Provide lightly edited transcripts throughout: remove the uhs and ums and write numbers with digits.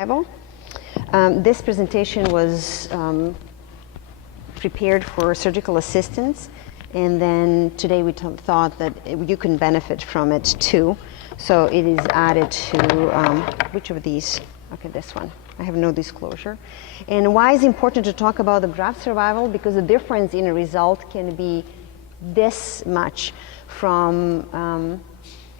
This presentation was prepared for surgical assistants, and then today we thought that you can benefit from it too. So it is added to, which of these? Okay, this one. I have no disclosure. And why is it important to talk about the graft survival? Because the difference in a result can be this much from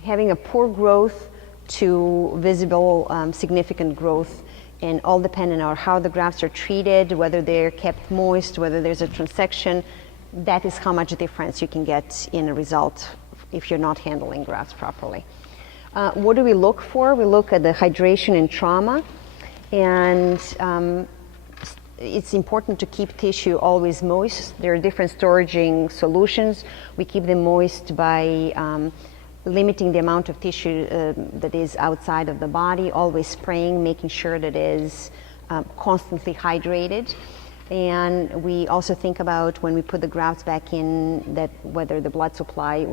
having a poor growth to visible significant growth, and all dependent on how the grafts are treated, whether they're kept moist, whether there's a transection. That is how much difference you can get in a result if you're not handling grafts properly. What do we look for? We look at the hydration and trauma, and it's important to keep tissue always moist. There are different storaging solutions. We keep them moist by limiting the amount of tissue that is outside of the body, always spraying, making sure that it is constantly hydrated. And we also think about when we put the grafts back in, that whether the blood supply,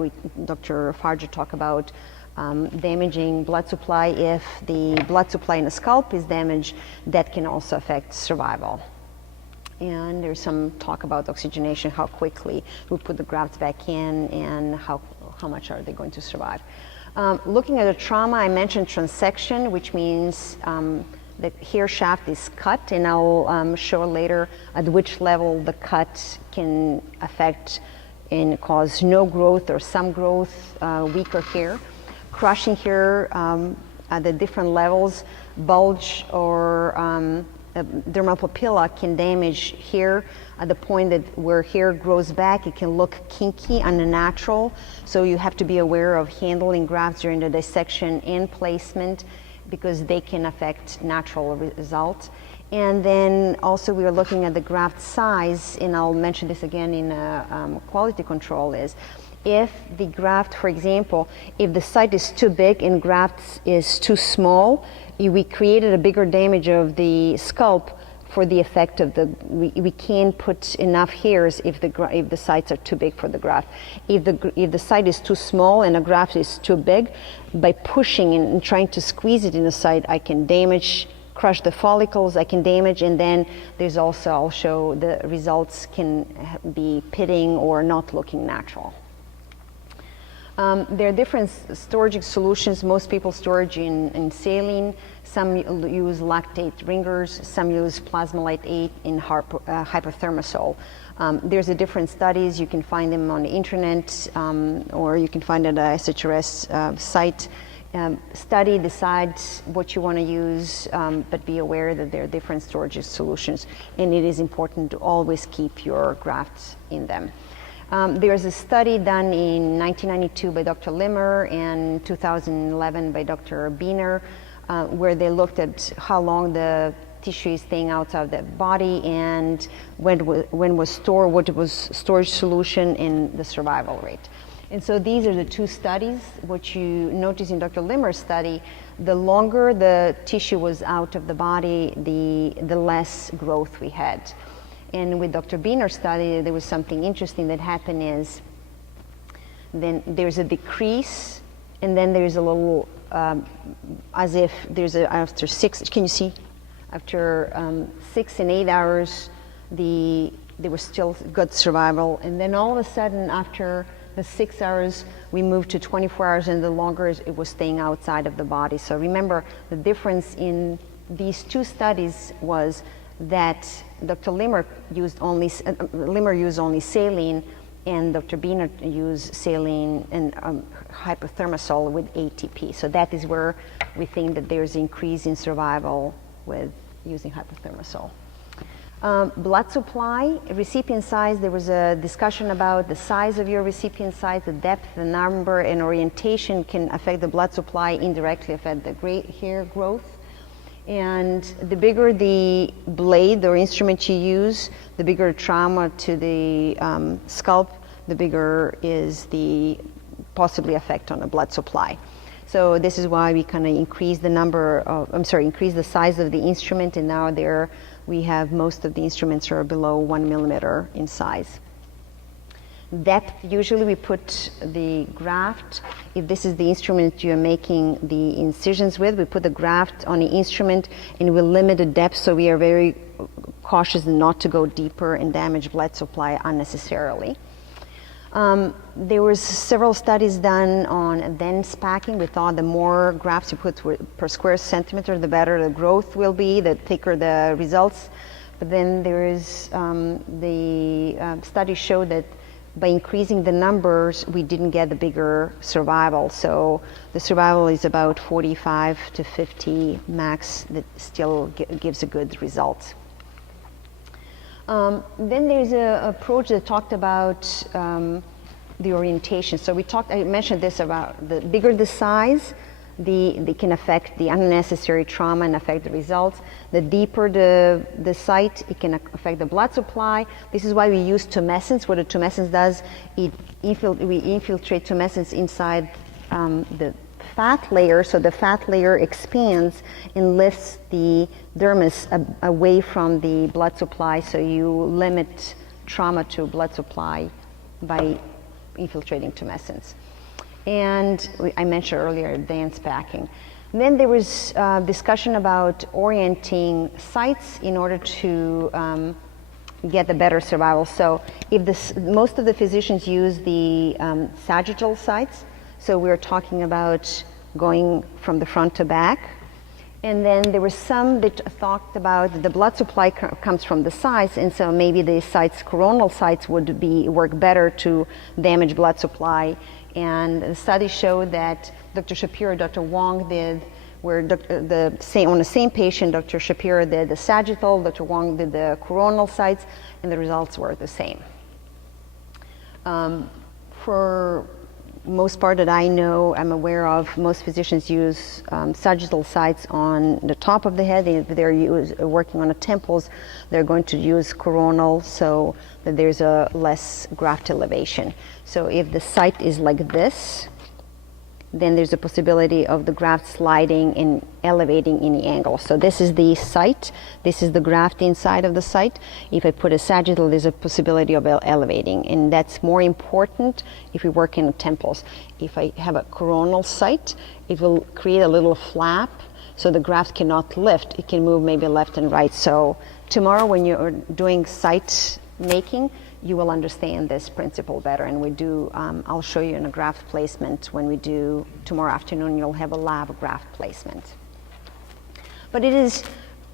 Dr. Farja talked about damaging blood supply. If the blood supply in the scalp is damaged, that can also affect survival. And there's some talk about oxygenation, how quickly we put the grafts back in and how much are they going to survive. Looking at the trauma, I mentioned transection, which means the hair shaft is cut, and I'll show later at which level the cut can affect and cause no growth or some growth, weaker hair. Crushing hair at the different levels, bulge or dermal papilla can damage hair at the point that where hair grows back. It can look kinky, unnatural, so you have to be aware of handling grafts during the dissection and placement, because they can affect natural results. And then also we are looking at the graft size, and I'll mention this again in quality control, is if the graft, for example, if the site is too big and graft is too small, we created a bigger damage of the scalp for the effect of the, we can't put enough hairs if the sites are too big for the graft. If the site is too small and the graft is too big, by pushing and trying to squeeze it in the site, I can damage, crush the follicles, I can damage, and then there's also, I'll show the results can be pitting or not looking natural. There are different storage solutions. Most people storage in saline. Some use lactate ringers. Some use plasmolite 8 in hypothermosol. There's a different studies. You can find them on the internet, or you can find it at a SHRS site. Study, decide what you want to use, but be aware that there are different storage solutions, and it is important to always keep your grafts in them. There's a study done in 1992 by Dr. Limmer and 2011 by Dr. Biener, where they looked at how long the tissue is staying outside the body and when was stored, what was storage solution, and the survival rate. And so these are the two studies. What you notice in Dr. Limmer's study, the longer the tissue was out of the body, the less growth we had. And with Dr. Biener's study, there was something interesting that happened is then there's a decrease, and then there's a little, as if there's after 6, can you see? After 6 and 8 hours, there was still good survival. And then all of a sudden, after the 6 hours, we moved to 24 hours, and the longer it was staying outside of the body. So remember, the difference in these two studies was that Dr. Limmer used only saline, and Dr. Biener used saline and hypothermosol with ATP. So that is where we think that there's increase in survival with using hypothermosol. Blood supply, recipient size, there was a discussion about the size of your recipient size, the depth, the number, and orientation can affect the blood supply, indirectly affect the hair growth. And the bigger the blade or instrument you use, the bigger trauma to the scalp, the bigger is the possibly effect on the blood supply. So this is why we kind of increase the increase the size of the instrument, and now we have most of the instruments are below 1 millimeter in size. Depth, usually we put the graft, if this is the instrument you're making the incisions with, we put the graft on the instrument and we limit the depth, so we are very cautious not to go deeper and damage blood supply unnecessarily. There was several studies done on dense packing. We thought the more grafts you put per square centimeter, the better the growth will be, the thicker the results. But then there is, the study showed that by increasing the numbers, we didn't get the bigger survival. So the survival is about 45 to 50 max, that still gives a good result. Then there's an approach that talked about the orientation. So I mentioned this about the bigger the size, they can affect the unnecessary trauma and affect the results. The deeper the site, it can affect the blood supply. This is why we use tumescence. What a tumescence does, we infiltrate tumescence inside the fat layer, so the fat layer expands and lifts the dermis away from the blood supply, so you limit trauma to blood supply by infiltrating tumescence. And I mentioned earlier dense packing. Then there was discussion about orienting sites in order to get the better survival. So if most of the physicians use the sagittal sites, so we're talking about going from the front to back. And then there were some that talked about the blood supply comes from the sides, and so maybe the sites, coronal sites, would work better to damage blood supply. And the study showed that Dr. Shapiro, Dr. Wong did, where on the same patient, Dr. Shapiro did the sagittal, Dr. Wong did the coronal sites, and the results were the same. For most part that I know, I'm aware of, most physicians use sagittal sites on the top of the head. If they're working on the temples, they're going to use coronal so that there's a less graft elevation. So if the site is like this, then there's a possibility of the graft sliding and elevating in the angle. So this is the site, this is the graft inside of the site. If I put a sagittal, there's a possibility of elevating, and that's more important if we work in the temples. If I have a coronal site, it will create a little flap so the graft cannot lift. It can move maybe left and right. So tomorrow when you're doing site making, you will understand this principle better, and we do, I'll show you in a graft placement when we do tomorrow afternoon. You'll have a lab graft placement. But it is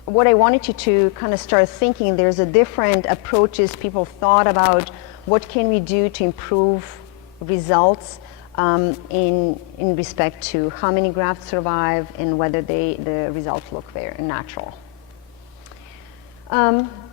what I wanted you to kind of start thinking. There's a different approaches people thought about what can we do to improve results in respect to how many grafts survive and whether the results look very natural.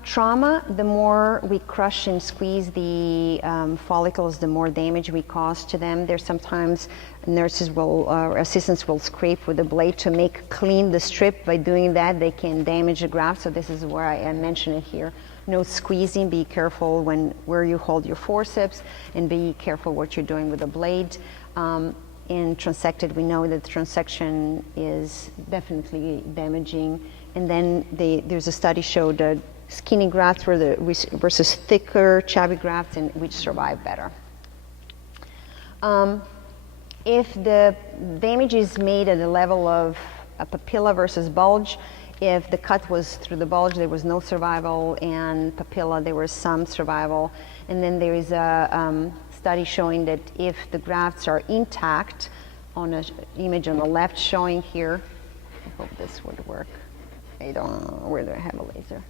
Trauma, the more we crush and squeeze the follicles, the more damage we cause to them. There's sometimes nurses or assistants will scrape with a blade to make clean the strip. By doing that, they can damage the graft. So this is where I mention it here. No squeezing, be careful where you hold your forceps, and be careful what you're doing with the blade. In transected, we know that transection is definitely damaging. And then there's a study showed that skinny grafts versus thicker, chubby grafts, and which survive better. If the damage is made at the level of a papilla versus bulge, if the cut was through the bulge, there was no survival, and papilla, there was some survival. And then there is a study showing that if the grafts are intact, on an image on the left showing here, I hope this would work. I don't know, where do I have a laser?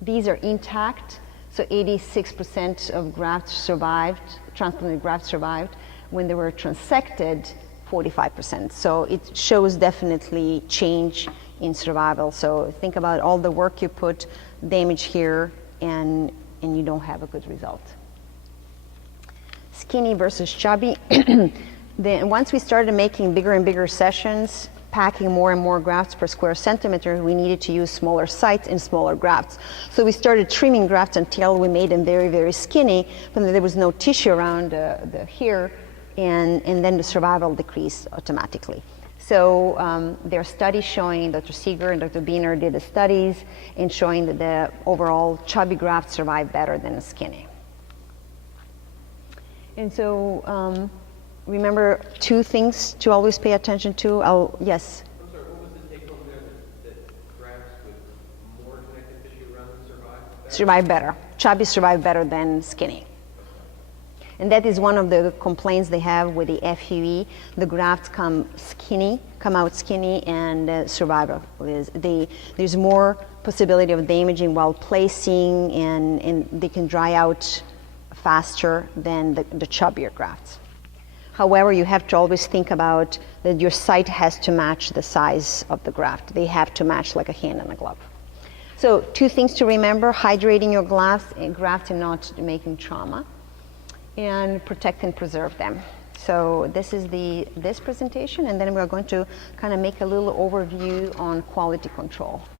These are intact, so 86% of grafts survived, transplanted grafts survived. When they were transected, 45%. So it shows definitely change in survival. So think about all the work you put, damage here, and you don't have a good result. Skinny versus chubby. Then once we started making bigger and bigger sessions, packing more and more grafts per square centimeter, we needed to use smaller sites and smaller grafts. So we started trimming grafts until we made them very, very skinny, but there was no tissue around here, and then the survival decreased automatically. So there are studies showing, Dr. Seeger and Dr. Biener did the studies in showing that the overall chubby grafts survive better than the skinny. And so remember two things to always pay attention to. Yes? I'm sorry, what was the take home there that grafts with more connective tissue around them Survive better. Chubby survive better than skinny. And that is one of the complaints they have with the FUE. The grafts come out skinny, and survival is there's more possibility of damaging while placing, and they can dry out faster than the chubbier grafts. However, you have to always think about that your site has to match the size of the graft. They have to match like a hand and a glove. So 2 things to remember: hydrating your grafts and not making trauma, and protect and preserve them. So this is this presentation, and then we're going to kind of make a little overview on quality control.